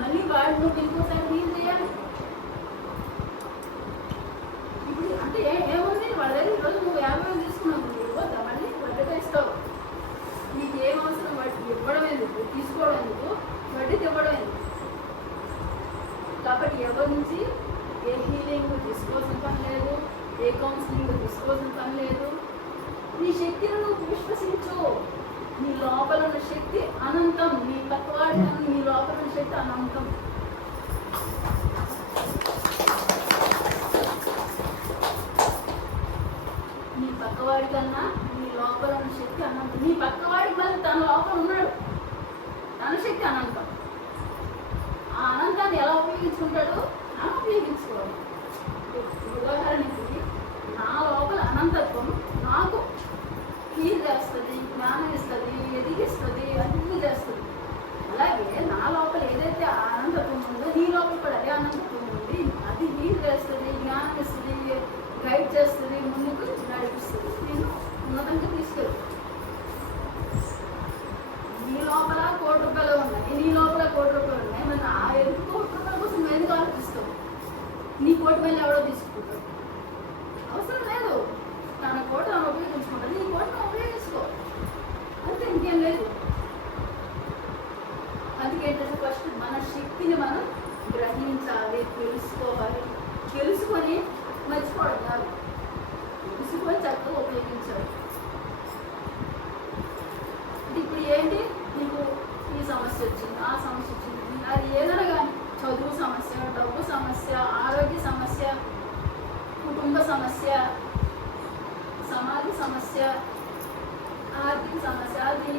మళ్ళీ వాడు నువ్వు ఇంకోసారి నీళ్ళు చేయాలి. ఇప్పుడు అంటే ఏముంది వాళ్ళ దగ్గర ఈరోజు నువ్వు 50,000 తీసుకున్నావు, నువ్వు ఇవ్వద్దా మళ్ళీ వడ్డీగా ఇస్తావు. నీకు ఏం అవసరం వాటికి ఇవ్వడం ఎందుకు, తీసుకోవడం ఎందుకు, వడ్డీకి ఇవ్వడం ఎందుకు? కాబట్టి ఎవరి నుంచి ఏ హీలింగ్ తీసుకోవాల్సిన పని లేదు, ఏ కౌన్సిలింగ్ తీసుకోవాల్సిన పని లేదు. నీ శక్తిని నువ్వు విశ్వసించు. నీ లోపల ఉన్న శక్తి అనంతం. నీ పక్కవాడి నీ లోపల ఉన్న శక్తి అనంతం. నీ పక్కవాడి కన్నా నీ లోపల ఉన్న శక్తి అనంతం. నీ పక్కవాడికి మళ్ళీ తన లోపల ఉన్నాడు, తన శక్తి అనంతం. ఆ అనంతాన్ని ఎలా ఉపయోగించుకుంటాడు? ఉపయోగించుకోవాలి. ఉదాహరణకి నా లోపల అనంతత్వం నాకు హీల్ చేస్తుంది, జ్ఞానం ఇస్తుంది, ఎదిగిస్తుంది, అన్నీ చేస్తుంది. అలాగే నా లోపల ఏదైతే అనంతత్వం ఉందో నీ లోపల కూడా అదే అనంతత్వం ఉంది. అది హీల్ చేస్తుంది, జ్ఞానం ఇస్తుంది, గైడ్ చేస్తుంది, ముందుకు నడిపిస్తుంది, నేను ఉన్నతంగా తీసుకెళ్తాను. నీ లోపల ₹1,00,00,000 ఉన్నాయి, నీ లోపల ₹1,00,00,000 ఉన్నాయి. మరి ఆ ఎందుకు ₹1,00,00,000 కోసం నువ్వు ఎందుకు ఆలోచిస్తావు? నీ ₹1,00,00,000 ఎవడో తీసుకుంటావు, అవసరం లేదు. తన కోట ఉపయోగించుకుంటాను, నీ కోటను ఉపయోగించుకో, అంతే, ఇంకేం లేదు. అందుకేంటంటే ఫస్ట్ మన శక్తిని మనం గ్రహించాలి, తెలుసుకోవాలి. తెలుసుకొని మర్చిపోవడం కాదు, తెలుసుకొని చక్కగా ఉపయోగించాలి. ఇప్పుడు ఏంటి, నీకు ఈ సమస్య వచ్చింది, ఆ సమస్య వచ్చింది, అది ఏదైనా కానీ, చదువు సమస్య, డబ్బు సమస్య, ఆరోగ్య సమస్య, కుటుంబ సమస్య, సమాజ సమస్య, ఆర్థిక సమస్య, అది